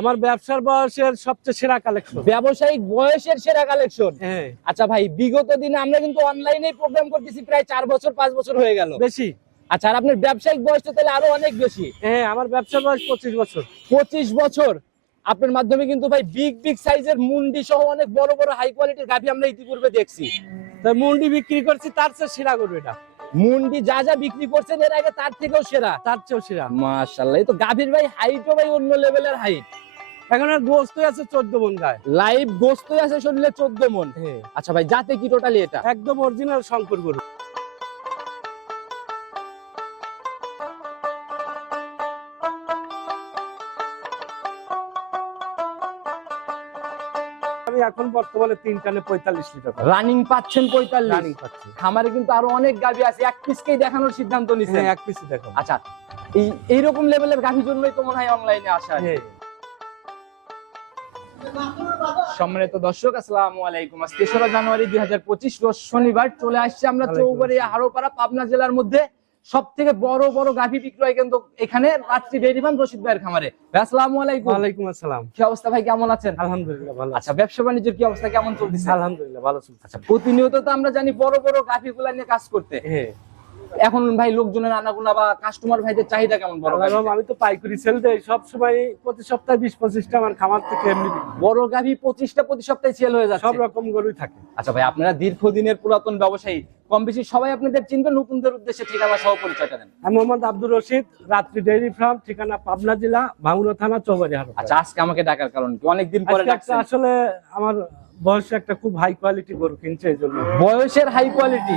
আমার ব্যবসার বয়সের সবচেয়ে সেরা কালেকশন। ব্যবসায়িক বয়সের সেরা কালেকশন। হ্যাঁ। আচ্ছা ভাই, বিগত দিনে আমরা কিন্তু অনলাইনে প্রোগ্রাম করতেছি প্রায় 4 বছর 5 বছর হয়ে গেল। বেশি। আচ্ছা, আর আপনার ব্যবসায়িক বয়সটা তাহলে আরো অনেক বেশি। হ্যাঁ, আমার ব্যবসার বয়স 25 বছর। 25 বছর। আপনার মাধ্যমে কিন্তু ভাই বিগ সাইজের মুন্ডি সহ অনেক বড় বড় হাই কোয়ালিটির গাভী আমরা ইতিপূর্বে দেখছি। তাই মুন্ডি বিক্রি করছি, তার চেয়ে সেরা করবে এটা। মুন্ডি যা যা বিক্রি করছেন এর আগে তার থেকেও সেরা। তার চেয়েও সেরা। মাশাআল্লাহ, এই তো গাভীর ভাই হাইটও ভাই অন্য লেভেলের হাইট। এখন আর গোস্ত আছে 14 মণ গায়ে। লাইভ গোস্তই আছে শরীরে 14 মণ। হ্যাঁ। আচ্ছা ভাই, জাতে কি টোটালি এটা? একদম অরিজিনাল শঙ্কর গরু। আমি এখন বর্তমানে 3 টানে 45 লিটার রানিং পাচ্ছেন 45। রানিং পাচ্ছি। খামারে কিন্তু আরো অনেক গাভী আছে, এক পিসকেই দেখানোর সিদ্ধান্ত নিছেন। হ্যাঁ, এক পিসই দেখো। আচ্ছা, এইরকম লেভেলের গাভীর জন্যই তো মনে হয় অনলাইনে আসা। হ্যাঁ। সম্মানিত দর্শক, আসসালামু আলাইকুম। আজ 3রা জানুয়ারি 2025 রোজ শনিবার চলে আসছে আমরা চৌবাড়িয়া হারোপাড়া পাবনা জেলার মধ্যে সবথেকে বড় বড় গাভী বিক্রয় কেন্দ্র এখানে রাত্রি ডেইরি ফার্ম রশিদ ভাইয়ের খামারে। ভাই আসসালামু আলাইকুম। ওয়ালাইকুম আসসালাম। কি অবস্থা ভাই, কেমন আছেন? আলহামদুলিল্লাহ ভালো আছি। আচ্ছা, ব্যবসা বাণিজ্যের কি অবস্থা, কেমন চলতেছে? আলহামদুলিল্লাহ ভালো চলছে। আচ্ছা, প্রতিনিয়ত তো আমরা জানি বড় বড় গাভীগুলা নিয়ে কাজ করতে। হ্যাঁ। এখন ভাই লোকজনের আনাগোনা বা কাস্টমার ভাইদের চাহিদা কেমন? বড় গাভী আমি তো পাইকারি সেল দেই সব সময়, প্রতি সপ্তাহে 20-25টা আমার খামার থেকে এমনি বিক্রি। বড় গাভী 25টা প্রতি সপ্তাহে সেল হয়ে যাচ্ছে। সব রকম গরুই থাকে। আচ্ছা ভাই, আপনারা দীর্ঘদিনের পুরাতন ব্যবসায়ী, কম বেশি সবাই আপনাদের চিনবে, নতুনদের উদ্দেশ্যে ঠিকানা সহ পরিচয়টা দেন। আমি মোহাম্মদ আব্দুর রশিদ, রাত্রি ডেইরি ফার্ম, ঠিকানা পাবনা জেলা ভাঙ্গুড়া থানা চৌবাড়িয়া হারোপাড়া। আচ্ছা, আজকে আমাকে ডাকার কারণ কি? অনেকদিন পরে আজকে ডাকছেন। আসলে আমার বয়সে একটা খুব হাই কোয়ালিটি গরু কিনছে, এই জন্য। বয়সের হাই কোয়ালিটি?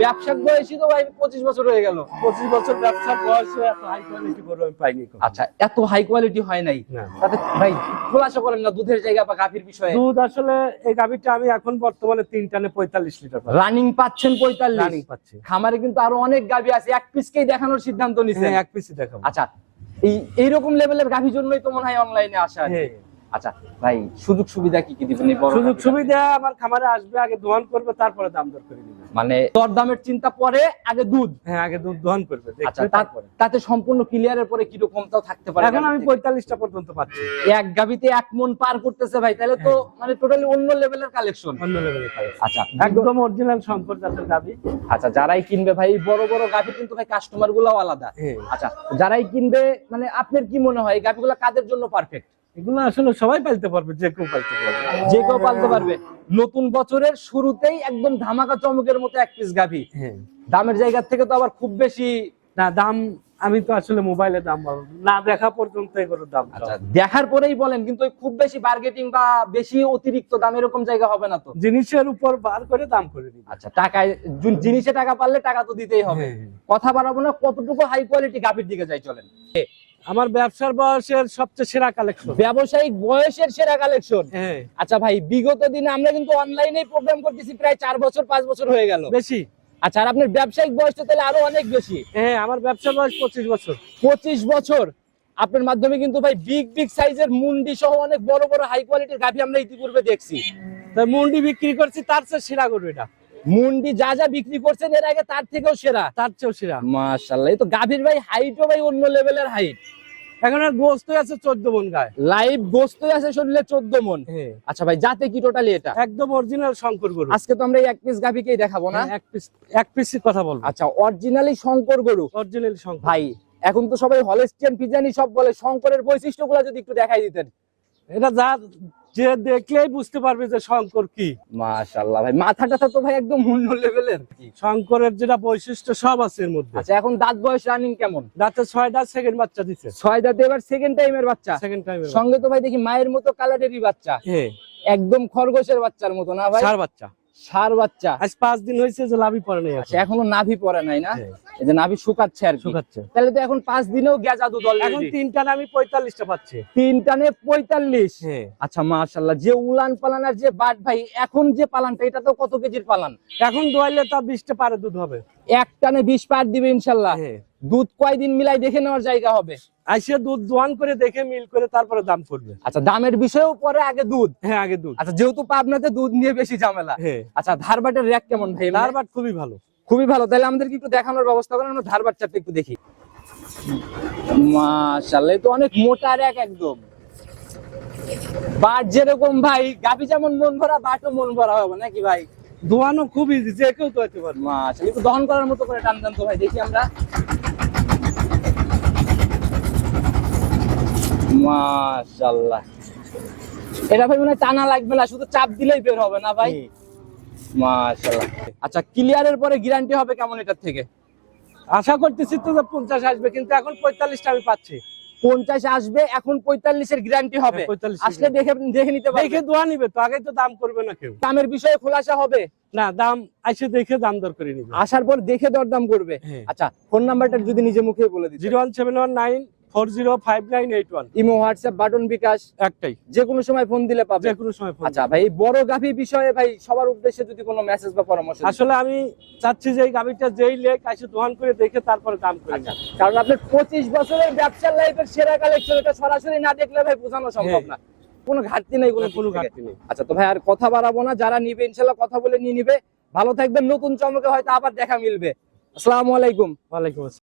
ব্যবসার বয়সই তো ভাই 25 বছর হয়ে গেল। 25 বছর ব্যবসার বয়সে এত হাই কোয়ালিটি গরু আমি পাইনি। আচ্ছা, এত হাই কোয়ালিটি হয় নাই না। তাতে ভাই খোলাসা করেন না দুধের জায়গা বা গাভীর বিষয়ে। দুধ আসলে এই গাভীটা আমি এখন বর্তমানে 3 টানে 45 লিটার রানিং পাচ্ছেন 45। রানিং পাচ্ছি। খামারে কিন্তু আরো অনেক গাভী আছে, এক পিসকেই দেখানোর সিদ্ধান্ত নিছেন। হ্যাঁ, এক পিসই দেখাবো। আচ্ছা, এইরকম লেভেলের গাভীর জন্যই তো মনে হয় অনলাইনে আসা। হ্যাঁ। আচ্ছা ভাই, সুযোগ সুবিধা কি কি দিবেন? সুযোগ সুবিধা আমার খামারে আসবে, আগে দোয়ান করবে, তারপরে দাম দর করে দিবে। মানে দরদামের চিন্তা পরে, আগে দুধ। হ্যাঁ, আগে দুধ দোয়ান করবে, আচ্ছা, দেখবে তারপরে। তাতে সম্পূর্ণ ক্লিয়ারের পরে কি রকমটাও থাকতে পারে। এখন আমি 45টা পর্যন্ত পাচ্ছি। এক গাভীতে 1 মণ পার করতেছে ভাই, তাহলে তো মানে টোটালি অন্য লেভেলের কালেকশন। অন্য লেভেলের কাজ। আচ্ছা, একদম অরিজিনাল শঙ্কর জাতের গাভী। আচ্ছা, যারাই কিনবে ভাই বড় বড় গাভী কিন্তু ভাই কাস্টমার গুলাও আলাদা। হ্যাঁ। আচ্ছা, যারাই কিনবে মানে আপনার কি মনে হয় এই গাভীগুলো কাদের জন্য পারফেক্ট? এগুলো আসলে সবাই পালতে পারবে, যে কেউ পালতে পারবে। যে কেউ পালতে পারবে। নতুন বছরের শুরুতেই একদম ধামাকা চমকের মতো এক পিস গাভী। হ্যাঁ। দামের জায়গা থেকে তো আবার খুব বেশি না, দাম আমি তো আসলে মোবাইলে দাম বলবো না, দেখা পর্যন্ত এগুলোর দাম। আচ্ছা, দেখার পরেই বলেন, কিন্তু ওই খুব বেশি বার্গেটিং বা বেশি অতিরিক্ত দাম এরকম জায়গা হবে না তো? জিনিসের উপর বার করে দাম করে দিবে। আচ্ছা, টাকায় জিনিসে টাকা পারলে টাকা তো দিতেই হবে। হ্যাঁ, হ্যাঁ। কথা বাড়াবো না, কতটুকু হাই কোয়ালিটি গাভীর দিকে যাই চলেন। আমার ব্যবসার বয়সের সবচেয়ে সেরা কালেকশন। ব্যবসায়িক বয়সের সেরা কালেকশন। হ্যাঁ। আচ্ছা ভাই, বিগত দিনে আমরা কিন্তু অনলাইনে প্রোগ্রাম করতেছি প্রায় 4 বছর 5 বছর হয়ে গেল। বেশি। আচ্ছা, আর আপনার ব্যবসায়িক বয়সটা তাহলে আরো অনেক বেশি। হ্যাঁ, আমার ব্যবসার বয়স 25 বছর। 25 বছর। আপনার মাধ্যমে কিন্তু ভাই বিগ সাইজের মুন্ডি সহ অনেক বড় বড় হাই কোয়ালিটির গাভী আমরা ইতিপূর্বে দেখছি। তাই মুন্ডি বিক্রি করছি, তার চেয়ে সেরা করবে এটা। মুন্ডি যা যা বিক্রি করছেন এর আগে তার থেকেও সেরা। তার চেয়েও সেরা। মাশাআল্লাহ, এই তো গাভীর ভাই হাইটও ভাই অন্য লেভেলের হাইট। এখন আর গোস্ত আছে 14 মণ গায়ে। লাইভ গোস্তই আছে শরীরে 14 মণ। হ্যাঁ। আচ্ছা ভাই, জাতে কি টোটালি এটা? একদম অরিজিনাল শঙ্কর গরু। আজকে তো আমরা এই এক পিস গাভীকেই দেখাবো না? এক পিসের কথা বলবো। আচ্ছা, অরিজিনালি শঙ্কর গরু। অরিজিনাল শঙ্কর ভাই, এখন তো সবাই হলস্টিয়ান ফিজানি সব বলে, শঙ্করের বৈশিষ্ট্যগুলো যদি একটু দেখাই দিতেন। এটা যা যে দেখলেই বুঝতে পারবে যে শঙ্কর কি। মাশাআল্লাহ ভাই, মাথাটা তো ভাই একদম অন্য লেভেলের। শঙ্করের যেটা বৈশিষ্ট্য সব আছে এর মধ্যে। আচ্ছা, এখন দাঁত বয়স রানিং কেমন? দাঁতে 6টা সেকেন্ড বাচ্চা দিছে। 6 দাঁতে এবার সেকেন্ড টাইমের বাচ্চা। সেকেন্ড টাইম সঙ্গে তো ভাই দেখি মায়ের মতো কালারেরই বাচ্চা। হ্যাঁ। একদম খরগোশের বাচ্চার মতো না ভাই? ষাঁড় বাচ্চা। ষাঁড় বাচ্চা। আজ 5 দিন হয়েছে যে লাভই পড়ে নাই। আচ্ছা, এখনো নাভি পড়ে নাই না? হ্যাঁ। এই যে নাভি শুকাচ্ছে আর কি। শুকাচ্ছে। তাহলে তো এখন 5 দিনেও গেজা দুধ এখন অলরেডি। 3 টানে আমি 45টা পাচ্ছি। 3 টানে 45। হ্যাঁ। আচ্ছা মাশাআল্লাহ, যে উলান পালান আর যে বাট ভাই, এখন যে পালানটা এটা তো কত কেজির পালান? এখন দোয়াইলে তা 20টা পারে দুধ হবে। এক টানে 20 পার দিবে ইনশাআল্লাহ। হ্যাঁ। দুধ কয়দিন মিলাই দেখে নেওয়ার জায়গা হবে? আইসে দুধ দোয়ান করে দেখে মিল করে তারপরে দাম করবে। আচ্ছা, দামের বিষয়েও পরে আগে দুধ। হ্যাঁ, আগে দুধ। আচ্ছা, যেহেতু পাবনাতে দুধ নিয়ে বেশি ঝামেলা। হ্যাঁ। আচ্ছা, ধারবাটের র্যাক কেমন ভাই? ধারবাট খুবই ভালো। খুবই ভালো। তাহলে আমাদেরকে একটু দেখানোর ব্যবস্থা করেন, আমরা ধারবাটটা একটু দেখি। মাশাআল্লাহ, তো অনেক মোটা র্যাক একদম। বাট যেরকম ভাই গাভী যেমন মন ভরা বাটও মন ভরা হবে নাকি ভাই? দোয়ানো খুব ইজি, যে কেউ দোয়াতে পারবে। মাশাআল্লাহ, একটু দহন করার মতো করে টান দেন তো ভাই, দেখি আমরা। মাশাআল্লাহ, এটা ভাই মানে টানা লাগবে না, শুধু চাপ দিলেই বের হবে না ভাই? মাশাআল্লাহ। আচ্ছা, ক্লিয়ারের পরে গ্যারান্টি হবে কেমন এটার থেকে? আশা করতেছি তো যে 50 আসবে, কিন্তু এখন 45টা আমি পাচ্ছি। 50 আসবে, এখন 45 এর গ্যারান্টি হবে। 45 আসলে দেখে দেখে নিতে পারবে। দেখে দোয়া নিবে তো, আগে তো দাম করবে না কেউ। দামের বিষয়ে খোলাসা হবে না, দাম আইসে দেখে দাম দর করে নিবে। আসার পর দেখে দরদাম করবে। হ্যাঁ। আচ্ছা, ফোন নাম্বারটা যদি নিজে মুখে বলে দিতে। 01719405981। ইমো, হোয়াটসঅ্যাপ, বাটন, বিকাশ একটাই, যে কোনো সময় ফোন দিলে পাবে। যে কোনো সময় ফোন। আচ্ছা ভাই, এই বড় গাভী বিষয়ে ভাই সবার উদ্দেশ্যে যদি কোনো মেসেজ বা পরামর্শ দিতে। আসলে আমি চাচ্ছি যে এই গাভীটা যেই লেক আইসে দোয়ান করে দেখে তারপরে দাম করে আচ্ছা, নিবে। কারণ আপনার 25 বছরের ব্যবসার লাইফের সেরা কালেকশন, এটা সরাসরি না দেখলে ভাই বোঝানো সম্ভব না। কোনো ঘাটতি নেই, কোনো কোনো দিক থেকে। ঘাটতি নেই। আচ্ছা তো ভাই, আর কথা বাড়াবো না, যারা নিবে ইনশাআল্লাহ কথা বলে নিয়ে নিবে। ভালো থাকবেন, নতুন চমকে হয়তো আবার দেখা মিলবে। আসসালামু আলাইকুম। ওয়ালাইকুম আসসালাম।